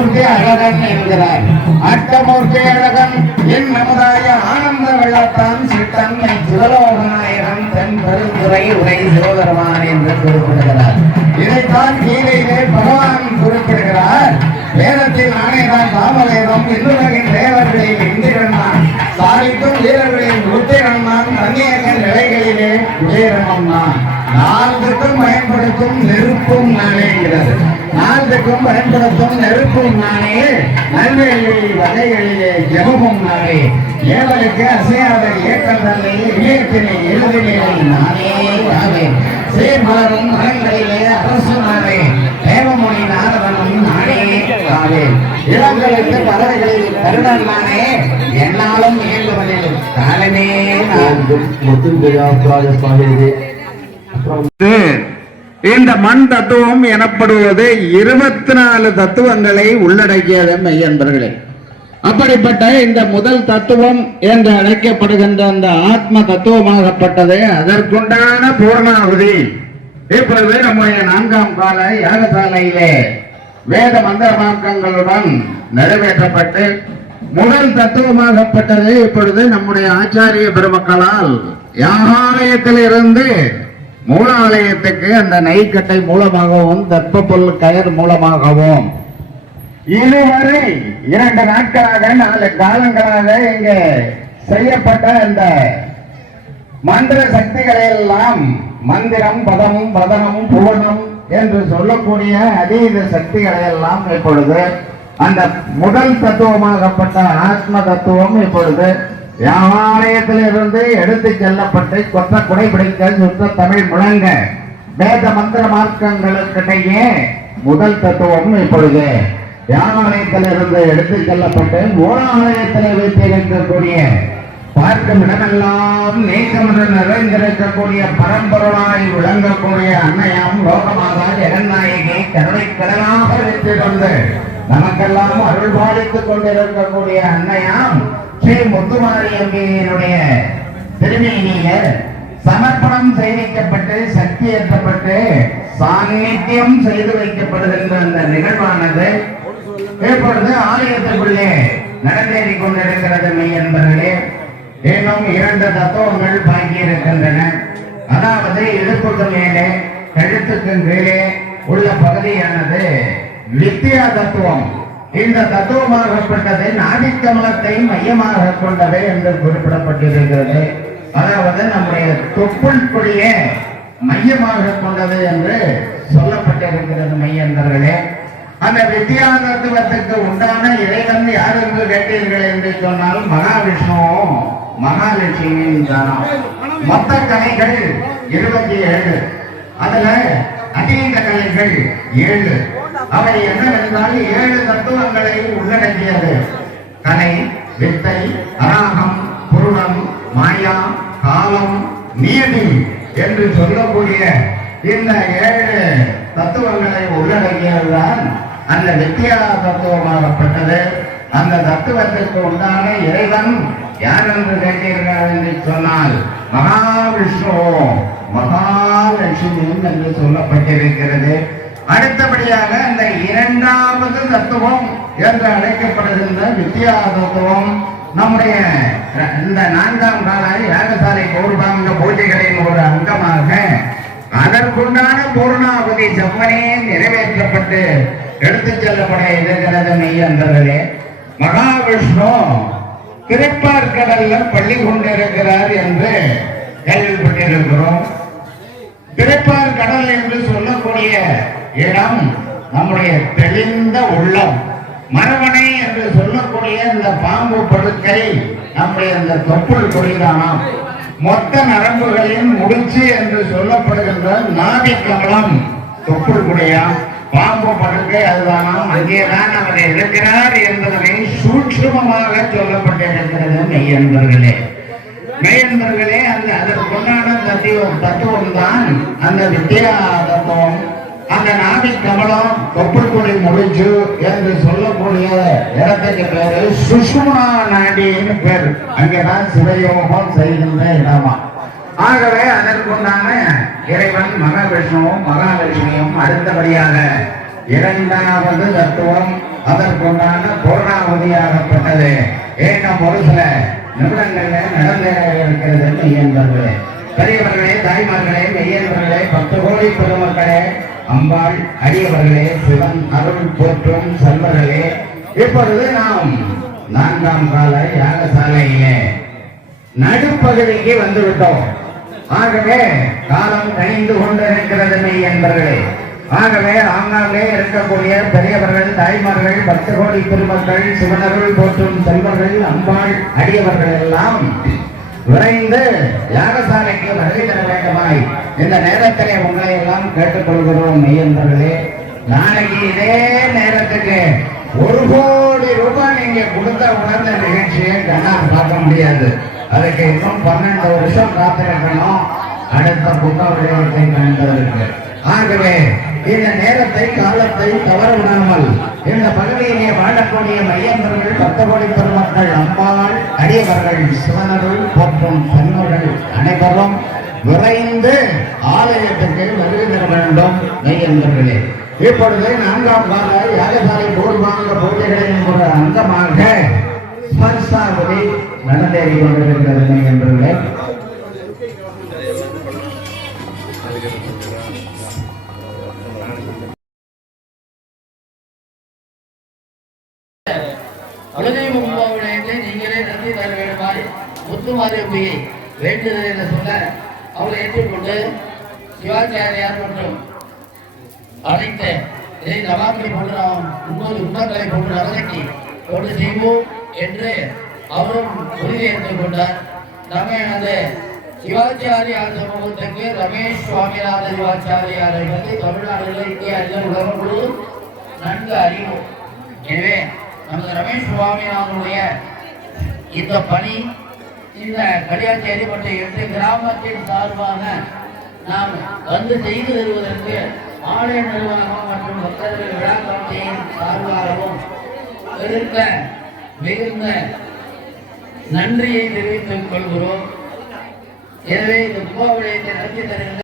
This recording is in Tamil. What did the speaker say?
அட்டமூர்த்தி அழகன் என்கிறார். அட்டமூர்த்தி அழகன் என் நமதாய ஆனந்த வெள்ளத்தான் சிட்டன் சிவலோகநாயகன் தென் பெருந்துறை உரை சிவபெருமான் என்று குறிப்பிடுகிறார். இதைத்தான் கீதையிலே பகவான் குறிப்பிடுகிறார். வேதத்தில் ஆணையதான் தாமவேதம் இன்னுலகின் தேவர்களில் இந்திரன் தான் சாதிக்கும் வீரர்களின் உத்திரன் தான் தன்னியகன் நிலைகளிலே உயரனும் தான் நான்குக்கும் பயன்படுத்தும் நெருப்பும் நானேங்கிறது. நான்குக்கும் பயன்படுத்தும் நெருப்பும் நானே நல்வேலி வகைகளிலே ஜெபமும் நானே ஏவலுக்கு அசையாத இயக்கம் தன்னை இயக்கினை எழுதினை நானே ஆவேன். சீர்மாறும் மரங்களிலே அரசு நானே தேவமொழி நாரதனும் நானே ஆவேன். இளங்களுக்கு பறவைகளில் கருடன் நானே என்னாலும் இயங்குவதில் காலமே நான். இந்த மண் தத்துவம் எனப்படுவது 24 தத்துவங்களை உள்ளடக்கியது மெய்யன்பர்களே. அப்படிப்பட்ட இந்த முதல் தத்துவம் என்று அழைக்கப்படுகின்ற அந்த ஆத்ம தத்துவமாகப்பட்டது அதற்குண்டான பூர்ணாகுதி இப்பொழுது நம்முடைய 4ஆம் கால யாகசாலையிலே வேத மந்திரமாக்கங்களுடன் நிறைவேற்றப்பட்டு முதல் தத்துவமாகப்பட்டது இப்பொழுது நம்முடைய ஆச்சாரிய பெருமக்களால் யாகாலயத்தில் இருந்து மூலாலயத்துக்கு அந்த நெய்க்கட்டை மூலமாகவும் தர்ப்ப பொருள் கயர் மூலமாகவும் இதுவரை 2 நாட்களாக 4 காலங்களாக இங்கே செய்யப்பட்ட அந்த மந்திர சக்திகளை எல்லாம் மந்திரம் பதமும் பதனம் பூவனம் என்று சொல்லக்கூடிய அதீத சக்திகளை எல்லாம் இப்பொழுது அந்த முதல் தத்துவமாகப்பட்ட ஆத்ம தத்துவம் இப்பொழுது யாவாலயத்தில் இருந்து எடுத்து செல்லப்பட்டு கொத்த குடைபிடிக்க சுத்த தமிழ் முழங்க வேத மந்திர மார்க்கங்களுக்கிடையே முதல் தத்துவம் இப்பொழுது யாவாலயத்தில் இருந்து எடுத்து செல்லப்பட்டு மூலாலயத்தில் வைத்திருக்கக்கூடிய பார்க்கும் இடமெல்லாம் நீக்கமுடன் நிறைந்திருக்கக்கூடிய பரம்பொருளாய் விளங்கக்கூடிய அன்னையாம் லோகமாதா ஜெகநாயகி கருணை கடலாக வைத்திருந்து நமக்கெல்லாம் அருள் பாலித்துக் கொண்டிருக்கக்கூடிய அன்னையாம் ஸ்ரீ முத்துமாரியம்மையினுடைய திருமேனியில சமர்ப்பணம் செய்விக்கப்பட்டு சக்தி ஏற்றப்பட்டு சாநித்தியம் செய்து வைக்கப்படுகின்ற அந்த நிகழ்வானது இப்பொழுது ஆலயத்திற்குள்ளே நடந்தேறி கொண்டிருக்கிறது மெய்யன்பர்களே. இன்னும் 2 தத்துவங்கள் பாக்கி இருக்கின்றன. அதாவது இடுப்புக்கு மேலே கழுத்துக்கு கீழே உள்ள பகுதியானது வித்யா தத்துவம். இந்த தத்துவமாகப்பட்டது நாடிக்கமலத்தை மையமாக கொண்டது என்று குறிப்பிடப்பட்டிருக்கிறது. அதாவது நம்முடைய தொப்புள் கொடியை மையமாக கொண்டது என்று சொல்லப்பட்டிருக்கிறது மெய்யன்பர்களே. அந்த வித்யா தத்துவத்துக்கு உண்டான இறைவன் யார் என்று கேட்டீர்கள் என்று சொன்னால் மகாவிஷ்ணுவும் மகாலட்சுமியும் தானம். மொத்த கலைகள் 27. அதுல அதீத கலைகள் 7. அவை என்னவென்றால் 7 தத்துவங்களை உள்ளடக்கியது. கலை, வித்தை, அராகம், புருடம், மாயா, காலம், நியதி என்று சொல்லக்கூடிய இந்த 7 தத்துவங்களை உள்ளடக்கியதுதான் அந்த வித்யா தத்துவமாகப்பட்டது. அந்த தத்துவத்திற்கு உண்டான இறைவன் யார் என்று கேட்டீர்கள் என்று சொன்னால் மகாவிஷ்ணு மகாலட்சுமி என்று சொல்லப்பட்டிருக்கிறது. அடுத்தபடியாக அந்த 2வது தத்துவம் என்று அழைக்கப்படுகின்ற வித்யா தத்துவம் நம்முடைய இந்த 4ஆம் கால யாகசாலை பூர்வாங்க பூஜைகளின் ஒரு அங்கமாக அதற்குண்டான பூர்ணாகுதி செவ்வனே நிறைவேற்றப்பட்டு எடுத்துச் செல்லப்பட இருக்கிறது மெய்யன்பர்களே. மகாவிஷ்ணு திருப்பார்கடல்ல பள்ளி கொண்டிருக்கிறார் என்று கேள்விப்பட்டிருக்கிறோம். திருப்பார்கடல் என்று சொல்லக்கூடிய இடம் நம்முடைய தெளிந்த உள்ளம். மரவணை என்று சொல்லக்கூடிய இந்த பாம்பு படுக்கை நம்முடைய இந்த தொப்புள் கொடிதானாம். மொத்த நரம்புகளின் முடிச்சு என்று சொல்லப்படுகின்ற நாடி கமலம் தொப்புள் கொடியாம். பாம்பு படுக்கை அதுதானாம். அங்கேதான் அவர் இருக்கிறார் என்பதனை சூட்சுமமாக சொல்லப்பட்டிருக்கிறது மெய்யன்பர்களே. மெய்யன்பர்களே, அந்த அதற்குண்டான தத்துவம் தான் அந்த வித்யா தத்துவம். அந்த நாடி கமலம் தொப்புள் கொடி முடிச்சு என்று சொல்லக்கூடிய இடத்துக்கு பேரு சுஷும்னா நாடின்னு பேரு. அங்கேதான் சிவயோகம் செய்கின்ற இடமா. ஆகவே அதற்குண்டான இறைவன் மகாவிஷ்ணுவும் மகாலட்சுமியும் அடுத்தபடியாக 2வது தத்துவம் அதற்குண்டான பூர்ணாவதியாகப்பட்டது. இன்னும் ஒரு சில நிமிடங்கள்ல நடந்தேற இருக்கிறது என்பது. பெரியவர்களே, தாய்மார்களே, மெய்யன்பர்களே, 10 கோடி பொதுமக்களே, அம்பாள் அடியவர்களே, சிவன் அருள் போற்றும் செல்வர்களே, இப்பொழுது நாம் 4ஆம் கால யாகசாலையிலே நடுப்பகுதிக்கு வந்துவிட்டோம். ஆகவே காலம் கணிந்து கொண்டிருக்கிறது மெய்யன்பர்களே. ஆகவே ஆங்காங்கே இருக்கக்கூடிய பெரியவர்கள், தாய்மார்கள், 10 கோடி பெருமக்கள், சிவனருள் போற்றும் செல்வர்கள், அம்பாள் அடியவர்கள் எல்லாம் விரைந்து யாகசாலைக்கு வருகை தர வேண்டுமாய் இந்த நேரத்திலே உங்களை எல்லாம் கேட்டுக்கொள்கிறோம் மெய்யன்பர்களே. நாளைக்கு இதே நேரத்துக்கு 1 கோடி ரூபாய் நீங்க கொடுத்த உணர்ந்த நிகழ்ச்சியை கண்ணால் பார்க்க முடியாது. அதுக்கு இன்னும் 12 வருஷம் காத்திருக்கணும் அடுத்த புத்த விடயத்தை காண்பதற்கு. ஆகவே இந்த நேரத்தை, காலத்தை தவற விடாமல் இந்த பகுதியிலே வாழக்கூடிய மையந்தர்கள், 10 கோடி பெருமக்கள், அம்பாள் அடியவர்கள், சிவனருள் போற்றும் பெண்கள் அனைவரும் விரைந்து ஆலயத்துக்கு வருகை தர வேண்டும் மையந்தர்களே. இப்பொழுது 4ஆம் கால யாகசாலை பூர்வாங்க பூஜைகளின் ஒரு அங்கமாக ஸ்பர்சாவதி நடந்தேறி கொண்டிருக்கிறது மையந்தர்களே. நீங்களே நன்றி தர வேண்டுமாய் முத்துமாரியம்மையை வேண்டுதல் என்று சொல்ல அவளை ஏற்றுக்கொண்டு சிவாச்சாரியார் மற்றும் அனைத்த இதை நவாக்களை போன்று நாம் உண்ணங்களை போன்று அரசைக்கு கொண்டு செய்வோம் என்று அவரும் உறுதி எடுத்துக் கொண்டார். நம்ம அந்த சிவாச்சாரியார் சமூகத்துக்கு ரமேஷ் சுவாமிநாத சிவாச்சாரியாரை பற்றி தமிழ்நாடுகளில், இந்தியாவில், உலகம் முழுவதும் நன்கு அறிவோம். எனவே நமது ரமேஷ் சுவாமிநாதனுடைய இந்த பணி இந்த கடியாச்சேரி மற்றும் 8 கிராமத்தின் சார்பாக நாம் வந்து செய்து தருவதற்கு ஆலய நிர்வாகம் மற்றும் பக்தர்கள் விழா கமிட்டியின் சார்பாகவும் மிகுந்த நன்றியை தெரிவித்துக் கொள்கிறோம். எனவே இந்த கும்பாபிஷேகத்தை நடத்தி தருகின்ற